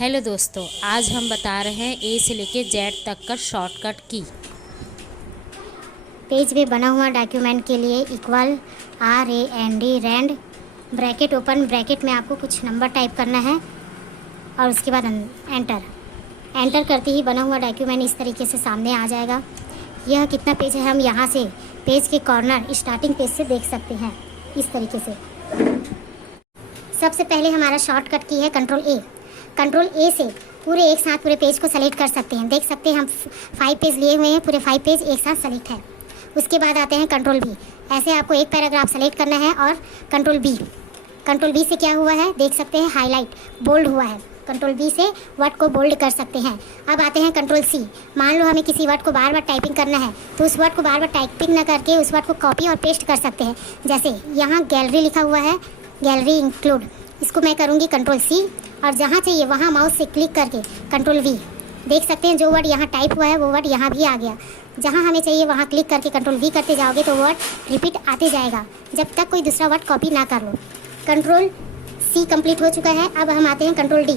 Hello दोस्तों, आज हम बता रहे हैं ए से लेके जेड तक का शॉर्टकट की। पेज में बना हुआ डॉक्यूमेंट के लिए equal RAND rand bracket open bracket में आपको कुछ नंबर टाइप करना है और उसके बाद एंटर करते ही बना हुआ डॉक्यूमेंट इस तरीके से सामने आ जाएगा। यह कितना पेज है हम यहाँ से पेज के कॉर्नर स्टार्टिंग पेज से देख सकते हैं इस तरीके से। सबसे पहले हमारा शॉर्टकट की है कंट्रोल ए से पूरे एक साथ पूरे पेज को सेलेक्ट कर सकते हैं। देख सकते हैं हम 5 पेज लिए हुए हैं, पूरे 5 पेज एक साथ सेलेक्ट है। उसके बाद आते हैं कंट्रोल बी। ऐसे आपको एक पैराग्राफ सेलेक्ट करना है और कंट्रोल बी से क्या हुआ है देख सकते हैं, हाईलाइट बोल्ड हुआ है। कंट्रोल बी से वर्ड को बोल्ड कर सकते हैं। अब आते हैं कंट्रोल सी। मान लो हमें किसी वर्ड को बार बार टाइपिंग करना है तो उस वर्ड को बार बार टाइपिंग ना करके उस वर्ड को कॉपी और पेस्ट कर सकते हैं। जैसे यहाँ गैलरी लिखा हुआ है, गैलरी इंक्लूड, इसको मैं करूँगी कंट्रोल सी और जहाँ चाहिए वहाँ माउस से क्लिक करके कंट्रोल वी। देख सकते हैं जो वर्ड यहाँ टाइप हुआ है वो वर्ड यहाँ भी आ गया। जहाँ हमें चाहिए वहाँ क्लिक करके कंट्रोल वी करते जाओगे तो वर्ड रिपीट आते जाएगा जब तक कोई दूसरा वर्ड कॉपी ना कर लो। कंट्रोल सी कंप्लीट हो चुका है। अब हम आते हैं कंट्रोल डी।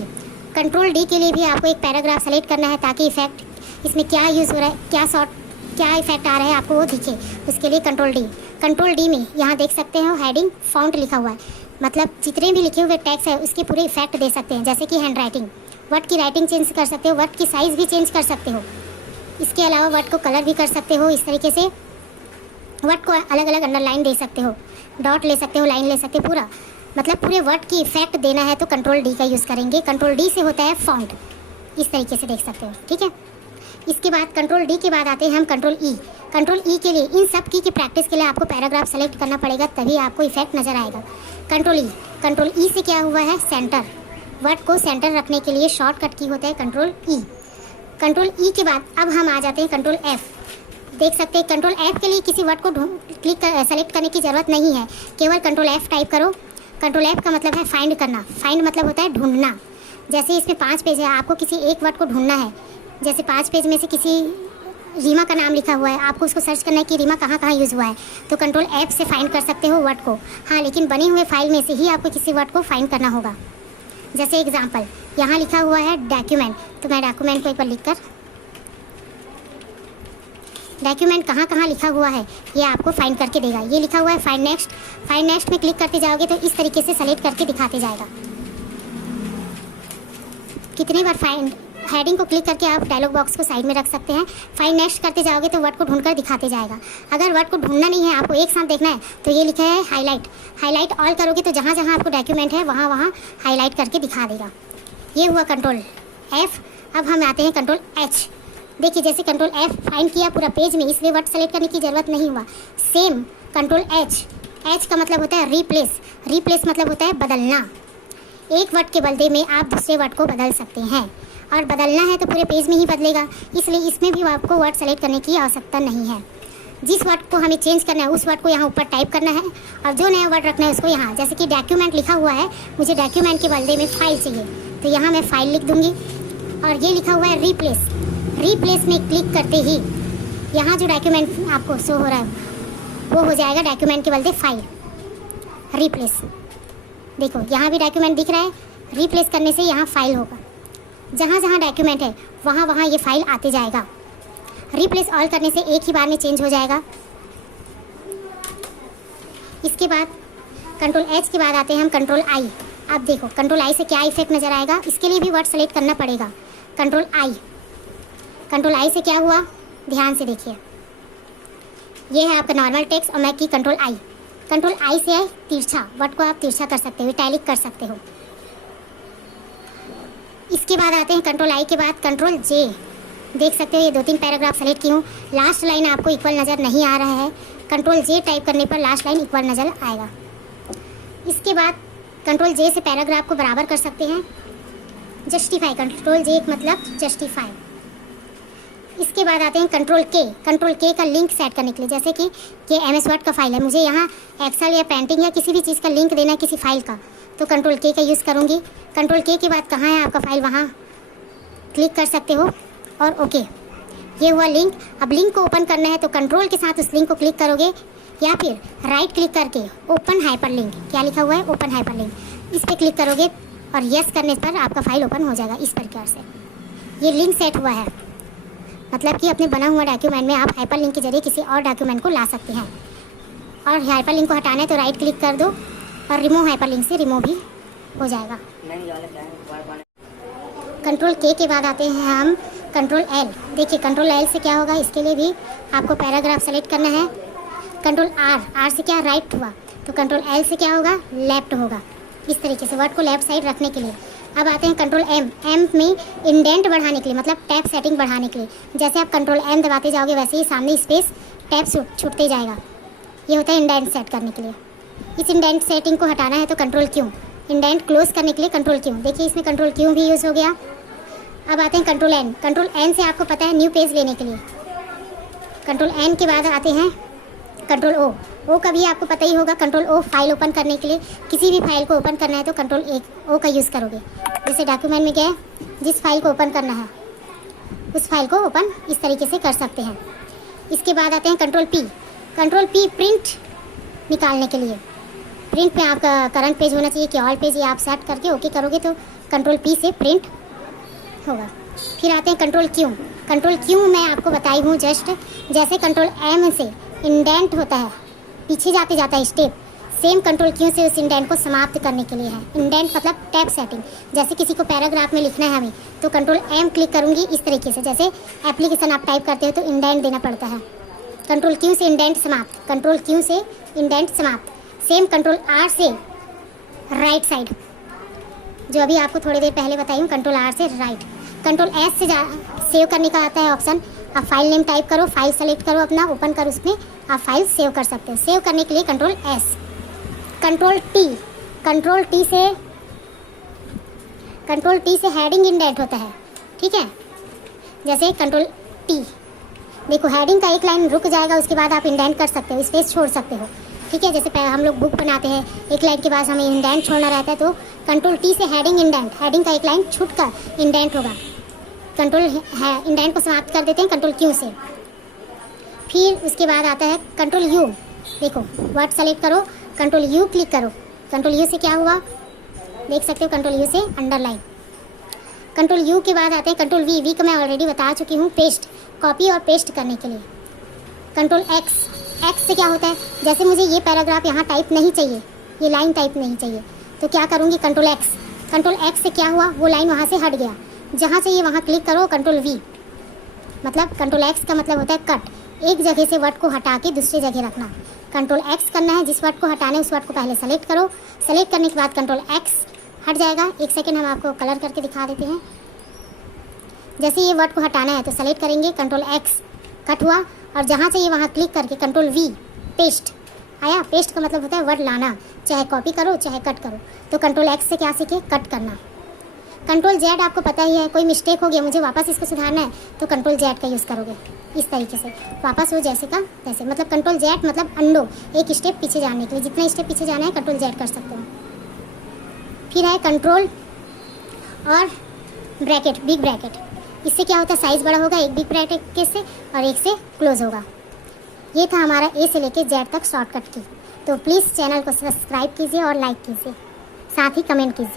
कंट्रोल डी के लिए भी आपको एक पैराग्राफ सेलेक्ट करना है ताकि इफेक्ट इसमें क्या यूज़ हो रहा है, क्या इफेक्ट आ रहा है आपको वो दिखे। उसके लिए कंट्रोल डी में यहाँ देख सकते हो हेडिंग फॉन्ट लिखा हुआ है, मतलब जितने भी लिखे हुए टैक्स है उसके पूरे इफेक्ट दे सकते हैं। जैसे कि हैंड राइटिंग, वर्ड की राइटिंग चेंज कर सकते हो, वर्ड की साइज़ भी चेंज कर सकते हो। इसके अलावा वर्ड को कलर भी कर सकते हो। इस तरीके से वर्ड को अलग अलग अंडरलाइन दे सकते हो, डॉट ले सकते हो, लाइन ले सकते हो। पूरा मतलब पूरे वर्ड की इफेक्ट देना है तो कंट्रोल डी का यूज़ करेंगे। कंट्रोल डी से होता है फॉन्ट, इस तरीके से देख सकते हो, ठीक है। इसके बाद कंट्रोल डी के बाद आते हैं हम कंट्रोल ई के लिए। इन सब की प्रैक्टिस के लिए आपको पैराग्राफ सेलेक्ट करना पड़ेगा तभी आपको इफेक्ट नज़र आएगा। कंट्रोल ई से क्या हुआ है, सेंटर, वर्ड को सेंटर रखने के लिए शॉर्टकट की होता है कंट्रोल ई के बाद अब हम आ जाते हैं कंट्रोल एफ। देख सकते हैं कंट्रोल एफ के लिए किसी वर्ड को सेलेक्ट करने की ज़रूरत नहीं है, केवल कंट्रोल एफ टाइप करो। कंट्रोल एफ का मतलब है फाइंड करना, फाइंड मतलब होता है ढूंढना। जैसे इसमें 5 पेज है, आपको किसी एक वर्ड को ढूंढना है। जैसे 5 पेज में से किसी रीमा का नाम लिखा हुआ है, आपको उसको सर्च करना है कि रीमा कहाँ कहाँ यूज़ हुआ है, तो कंट्रोल एफ से फाइंड कर सकते हो वर्ड को। हाँ, लेकिन बने हुए फाइल में से ही आपको किसी वर्ड को फाइंड करना होगा। जैसे एग्जांपल यहाँ लिखा हुआ है डॉक्यूमेंट, तो मैं डॉक्यूमेंट को एक बार लिखकर डॉक्यूमेंट कहाँ कहाँ लिखा हुआ है ये आपको फाइंड करके देगा। ये लिखा हुआ है फाइंड नेक्स्ट में क्लिक करते जाओगे तो इस तरीके से सेलेक्ट करके दिखाते जाएगा। कितनी बार फाइंड हेडिंग को क्लिक करके आप डायलॉग बॉक्स को साइड में रख सकते हैं। फाइंड नेक्स्ट करते जाओगे तो वर्ड को ढूंढकर दिखाते जाएगा। अगर वर्ड को ढूंढना नहीं है, आपको एक साथ देखना है, तो ये लिखा है हाईलाइट ऑल करोगे तो जहाँ जहाँ आपको डॉक्यूमेंट है वहाँ हाईलाइट करके दिखा देगा। ये हुआ कंट्रोल एफ। अब हम आते हैं कंट्रोल एच। देखिए जैसे कंट्रोल एफ फाइंड किया पूरा पेज में, इसलिए वर्ड सेलेक्ट करने की ज़रूरत नहीं हुआ। सेम कंट्रोल एच का मतलब होता है रिप्लेस मतलब होता है बदलना। एक वर्ड के बदले में आप दूसरे वर्ड को बदल सकते हैं और बदलना है तो पूरे पेज में ही बदलेगा, इसलिए इसमें भी आपको वर्ड सेलेक्ट करने की आवश्यकता नहीं है। जिस वर्ड को हमें चेंज करना है उस वर्ड को यहाँ ऊपर टाइप करना है और जो नया वर्ड रखना है उसको यहाँ। जैसे कि डॉक्यूमेंट लिखा हुआ है, मुझे डॉक्यूमेंट के बदले में फाइल चाहिए, तो यहाँ मैं फाइल लिख दूँगी। और ये लिखा हुआ है रिप्लेस में क्लिक करते ही यहाँ जो डॉक्यूमेंट आपको शो हो रहा है वो हो जाएगा डॉक्यूमेंट के बदले फाइल। रिप्लेस, देखो यहाँ भी डॉक्यूमेंट दिख रहा है, रिप्लेस करने से यहाँ फाइल होगा। जहाँ जहाँ डॉक्यूमेंट है वहाँ ये फाइल आते जाएगा। रिप्लेस ऑल करने से एक ही बार में चेंज हो जाएगा। इसके बाद कंट्रोल एच के बाद आते हैं हम कंट्रोल आई। अब देखो कंट्रोल आई से क्या इफेक्ट नज़र आएगा, इसके लिए भी वर्ड सेलेक्ट करना पड़ेगा। कंट्रोल आई से क्या हुआ, ध्यान से देखिए, ये है आपका नॉर्मल टेक्स्ट और मैं की कंट्रोल आई से है तिरछा, वर्ड को आप तिरछा कर सकते हो, इटैलिक कर सकते हो। इसके बाद आते हैं कंट्रोल आई के बाद कंट्रोल जे। देख सकते हो ये 2-3 पैराग्राफ सेलेक्ट की हूँ, लास्ट लाइन आपको इक्वल नज़र नहीं आ रहा है। कंट्रोल जे टाइप करने पर लास्ट लाइन इक्वल नज़र आएगा। इसके बाद कंट्रोल जे से पैराग्राफ को बराबर कर सकते हैं। जस्टिफाई, कंट्रोल जे मतलब जस्टिफाई। इसके बाद आते हैं कंट्रोल के का लिंक सेट करने के लिए। जैसे कि ये MS वर्ड का फाइल है, मुझे यहाँ एक्सेल या पेंटिंग या किसी भी चीज़ का लिंक देना है किसी फाइल का, तो कंट्रोल के का यूज़ करूँगी। कंट्रोल के बाद कहाँ है आपका फाइल, वहाँ क्लिक कर सकते हो और ओके। ये हुआ लिंक। अब लिंक को ओपन करना है तो कंट्रोल के साथ उस लिंक को क्लिक करोगे या फिर राइट क्लिक करके ओपन हाइपरलिंक, क्या लिखा हुआ है ओपन हाइपरलिंक, इस पर क्लिक करोगे और यस करने पर आपका फाइल ओपन हो जाएगा। इस प्रकार से ये लिंक सेट हुआ है, मतलब कि अपने बना हुआ डॉक्यूमेंट में आप हाइपरलिंक के जरिए किसी और डॉक्यूमेंट को ला सकते हैं। और हाइपरलिंक को हटाना है तो राइट क्लिक कर दो और रिमूव हाइपरलिंक से रिमूव भी हो जाएगा। कंट्रोल के बाद आते हैं हम कंट्रोल एल। देखिए कंट्रोल एल से क्या होगा, इसके लिए भी आपको पैराग्राफ सेलेक्ट करना है। कंट्रोल आर से क्या राइट हुआ, तो कंट्रोल एल से क्या होगा, लेफ्ट होगा। इस तरीके से वर्ड को लेफ्ट साइड रखने के लिए। अब आते हैं कंट्रोल एम में इंडेंट बढ़ाने के लिए, मतलब टैब सेटिंग बढ़ाने के लिए। जैसे आप कंट्रोल एम दबाते जाओगे वैसे ही सामने स्पेस टैब छूटते जाएगा। ये होता है इंडेंट सेट करने के लिए। इस इंडेंट सेटिंग को हटाना है तो कंट्रोल क्यू। इंडेंट क्लोज करने के लिए कंट्रोल क्यू। देखिए इसमें कंट्रोल क्यू भी यूज़ हो गया। अब आते हैं कंट्रोल एन। कंट्रोल एन से आपको पता है न्यू पेज लेने के लिए। कंट्रोल एन के बाद आते हैं कंट्रोल ओ का भी आपको पता ही होगा। कंट्रोल ओ फाइल ओपन करने के लिए, किसी भी फाइल को ओपन करना है तो कंट्रोल ओ का यूज़ करोगे। जैसे डॉक्यूमेंट में गए, जिस फाइल को ओपन करना है उस फाइल को ओपन इस तरीके से कर सकते हैं। इसके बाद आते हैं control P. Control P print निकालने के लिए। प्रिंट में आपका करंट पेज होना चाहिए कि ऑल पेज, ये आप सेट करके ओके करोगे तो कंट्रोल पी से प्रिंट होगा। फिर आते हैं कंट्रोल क्यू। कंट्रोल क्यू मैं आपको बताई हूँ जस्ट, जैसे कंट्रोल एम से इंडेंट होता है, पीछे जाते जाता है स्टेप, सेम कंट्रोल क्यू से उस इंडेंट को समाप्त करने के लिए है। इंडेंट मतलब टैब सेटिंग। जैसे किसी को पैराग्राफ में लिखना है हमें तो कंट्रोल एम क्लिक करूँगी इस तरीके से। जैसे एप्लीकेशन आप टाइप करते हो तो इंडेंट देना पड़ता है। कंट्रोल क्यू से इंडेंट समाप्त, कंट्रोल क्यू से इंडेंट समाप्त। सेम कंट्रोल आर से राइट साइड, जो अभी आपको थोड़ी देर पहले बताई हूँ, कंट्रोल आर से राइट। कंट्रोल एस से सेव करने का आता है ऑप्शन। आप फाइल नेम टाइप करो, फाइल सेलेक्ट करो अपना, ओपन कर, उसमें आप फाइल सेव कर सकते हैं। सेव करने के लिए control S. Control T. Control T से हेडिंग इंडेंट होता है, ठीक है। जैसे कंट्रोल टी, देखो हेडिंग का एक लाइन रुक जाएगा, उसके बाद आप इंडेंट कर सकते हो, स्पेस छोड़ सकते हो, ठीक है। जैसे हम लोग बुक बनाते हैं, एक लाइन के बाद हमें इंडेंट छोड़ना रहता है तो कंट्रोल टी से हेडिंग इंडेंट, हेडिंग का एक लाइन छूट कर इंडेंट होगा। कंट्रोल इंडेंट को समाप्त कर देते हैं कंट्रोल क्यू से। फिर उसके बाद आता है कंट्रोल यू। देखो वर्ड सेलेक्ट करो, कंट्रोल यू क्लिक करो। कंट्रोल यू से क्या हुआ देख सकते हो, कंट्रोल यू से अंडरलाइन। कंट्रोल यू के बाद आते हैं कंट्रोल वी को मैं ऑलरेडी बता चुकी हूँ, पेस्ट, कॉपी और पेस्ट करने के लिए। कंट्रोल एक्स से क्या होता है, जैसे मुझे ये पैराग्राफ यहाँ टाइप नहीं चाहिए, ये लाइन टाइप नहीं चाहिए, तो क्या करूँगी, कंट्रोल एक्स। कंट्रोल एक्स से क्या हुआ, वो लाइन वहाँ से हट गया, जहाँ चाहिए वहाँ क्लिक करो। कंट्रोल वी, मतलब कंट्रोल एक्स का मतलब होता है कट, एक जगह से वर्ड को हटा के दूसरी जगह रखना। कंट्रोल एक्स करना है, जिस वर्ड को हटाना है उस वर्ड को पहले सेलेक्ट करो। सेलेक्ट करने के बाद कंट्रोल एक्स हट जाएगा। एक सेकेंड हम आपको कलर करके दिखा देते हैं। जैसे ये वर्ड को हटाना है तो सेलेक्ट करेंगे, कंट्रोल एक्स, कट हुआ, और जहाँ चाहिए वहाँ क्लिक करके कंट्रोल वी, पेस्ट आया। पेस्ट का मतलब होता है वर्ड लाना, चाहे कॉपी करो चाहे कट करो। तो कंट्रोल एक्स से क्या सीखे, कट करना। कंट्रोल जेड आपको पता ही है, कोई मिस्टेक हो गया मुझे वापस इसको सुधारना है तो कंट्रोल जेड का यूज़ करोगे इस तरीके से, वापस हो जैसे का तैसे। मतलब कंट्रोल जेड मतलब अंडो, एक स्टेप पीछे जाने के लिए, जितना स्टेप पीछे जाना है कंट्रोल जेड कर सकते हो। फिर है कंट्रोल और ब्रैकेट, बिग ब्रैकेट। इससे क्या होता है, साइज़ बड़ा होगा एक बिग ब्रैकेट से और एक से क्लोज होगा। ये था हमारा ए से लेके जेड तक शॉर्टकट की। तो प्लीज़ चैनल को सब्सक्राइब कीजिए और लाइक कीजिए, साथ ही कमेंट कीजिए।